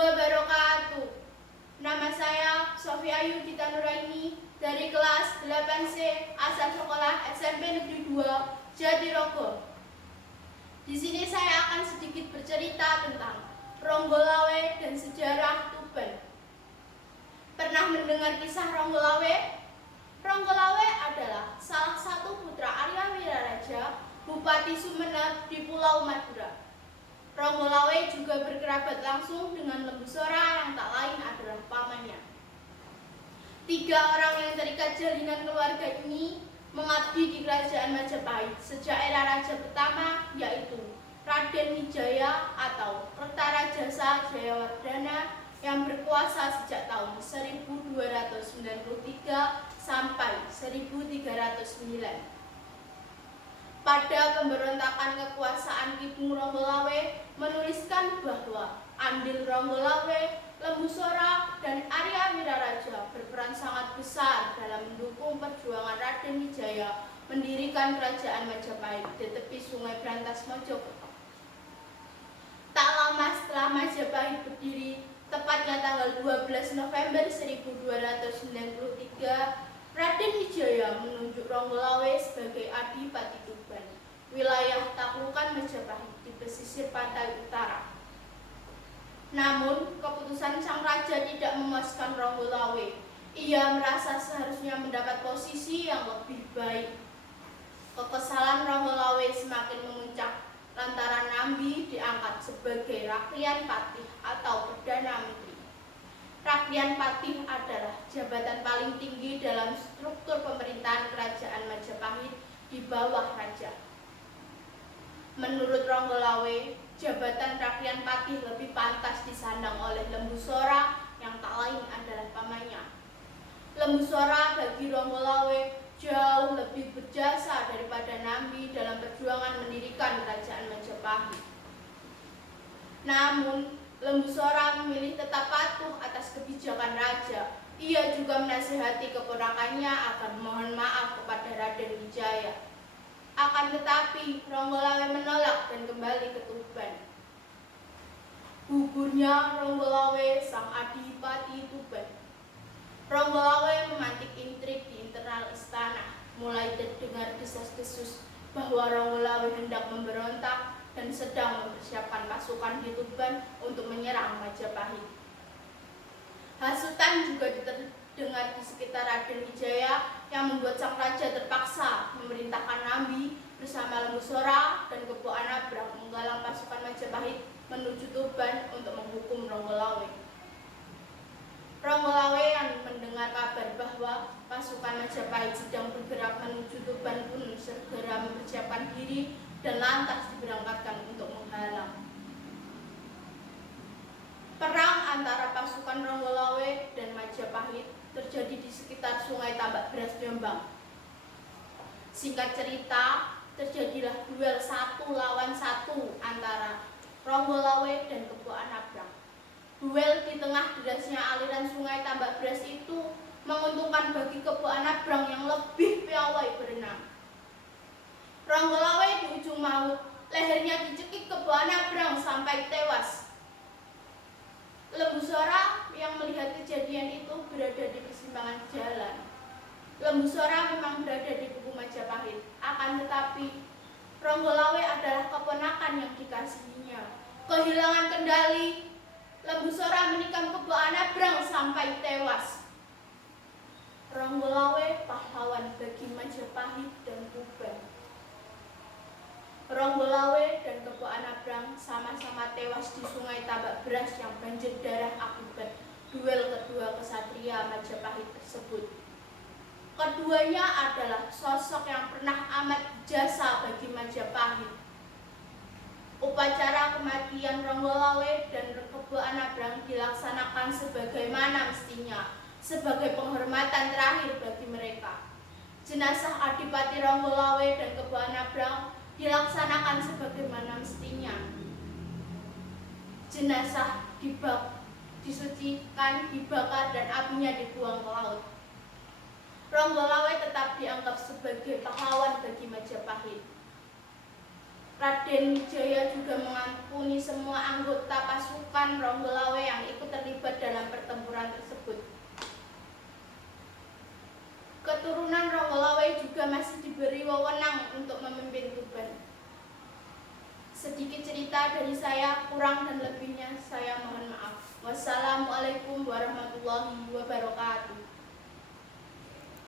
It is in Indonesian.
wabarakatuh. Nama saya Sofia Ayu Gita Nuraini dari kelas 8C asal sekolah SMP Negeri 2 Jatirogo. Di sini saya akan sedikit bercerita tentang Ronggolawe dan sejarah Tuban. Pernah mendengar kisah Ronggolawe? Ronggolawe adalah salah satu putra Arya Wiraraja, Bupati Sumeneb di Pulau Madura. Ronggolawe juga berkerabat langsung dengan Lembu Sora yang tak lain adalah pamannya. 3 orang yang terikat jalinan keluarga ini mengabdi di Kerajaan Majapahit sejak era Raja pertama, yaitu Raden Wijaya atau Kertarajasa Jayawardhana yang berkuasa sejak tahun 1293 sampai 1309. Pada pemberontakan kekuasaan Kidung Ronggolawe menuliskan bahwa andil Ronggolawe, Lembu Sora, dan Arya Wiraraja berperan sangat besar dalam mendukung perjuangan Raden Wijaya mendirikan Kerajaan Majapahit di tepi Sungai Brantas Mojokerto. Tak lama setelah Majapahit berdiri, tepatnya tanggal 12 November 1293, Raden Wijaya menunjuk Ronggolawe sebagai Adipati Tuban, wilayah taklukan Majapahit di pesisir pantai utara. Namun, keputusan sang raja tidak memuaskan Ronggolawe. Ia merasa seharusnya mendapat posisi yang lebih baik. Kekesalan Ronggolawe semakin memuncak lantaran Nambi diangkat sebagai Raklian Patih atau Perdana Menteri. Raklian Patih adalah jabatan paling tinggi dalam struktur pemerintahan Kerajaan Majapahit di bawah raja. Menurut Ronggolawe, jabatan Raklian Patih lebih pantas disandang oleh Lembu Sora yang tak lain adalah pamannya. Lembu Sora bagi Ronggolawe jauh lebih berjasa daripada Nambi dalam perjuangan mendirikan Kerajaan Majapahit. Namun, Lembu Sora memilih tetap patuh atas kebijakan raja. Ia juga menasihati keponakannya agar mohon maaf kepada Raden Wijaya. Akan tetapi, Ronggolawe menolak dan kembali ke Tuban. Gugurnya Ronggolawe sang Adipati Tuban. Ronggolawe memantik intrik di internal istana. Mulai terdengar desas-desus bahwa Ronggolawe hendak memberontak dan sedang mempersiapkan pasukan di Tuban untuk menyerang Majapahit. Hasutan juga terdengar di sekitar Raden Wijaya yang membuat sang raja terpaksa memerintahkan Nambi bersama Lembu Sora dan Kebo Anabrang menggalang pasukan Majapahit menuju Tuban untuk menghukum Ronggolawe. Ronggolawe yang mendengar kabar bahwa pasukan Majapahit sedang bergerak menuju Tuban pun segera mempersiapkan diri dan lantas diberangkatkan untuk menghalang. Perang antara pasukan Ronggolawe dan Majapahit terjadi di sekitar Sungai Tambak Beras Jombang. Singkat cerita, terjadilah duel 1 lawan 1 antara Ronggolawe dan Kebo Anabrang. Duel di tengah derasnya aliran Sungai Tambak Beras itu menguntungkan bagi Kebo Anabrang yang lebih piawai berenang. Ronggolawe di ujung maut, lehernya dicekik Kebo Anabrang sampai tewas. Lembu Sora yang melihat kejadian itu berada di persimpangan jalan. Lembu Sora memang berada di kubu Majapahit, akan tetapi Ronggolawe adalah keponakan yang dikasihinya. Kehilangan kendali, Lembu Sora menikam Kebo Anabrang sampai tewas. Ronggolawe pahlawan bagi Majapahit dan Tuban. Ronggolawe dan Kebo Anabrang sama-sama tewas di Sungai Tambak Beras yang banjir darah akibat duel kedua kesatria Majapahit tersebut. Keduanya adalah sosok yang pernah amat berjasa bagi Majapahit. Upacara kematian Ronggolawe dan Kebo Anabrang dilaksanakan sebagaimana mestinya, sebagai penghormatan terakhir bagi mereka. Jenazah Adipati Ronggolawe dan Kebo Anabrang dilaksanakan sebagaimana mestinya. Jenazah disucikan, dibakar, dan apinya dibuang ke laut. Ronggolawe tetap dianggap sebagai pahlawan bagi Majapahit. Raden Wijaya juga mengampuni semua anggota pasukan Ronggolawe yang ikut terlibat dalam pertempuran tersebut. Keturunan Ronggolawe juga masih diberi wewenang untuk memimpin Tuban. Sedikit cerita dari saya, kurang dan lebihnya saya mohon maaf. Wassalamualaikum warahmatullahi wabarakatuh.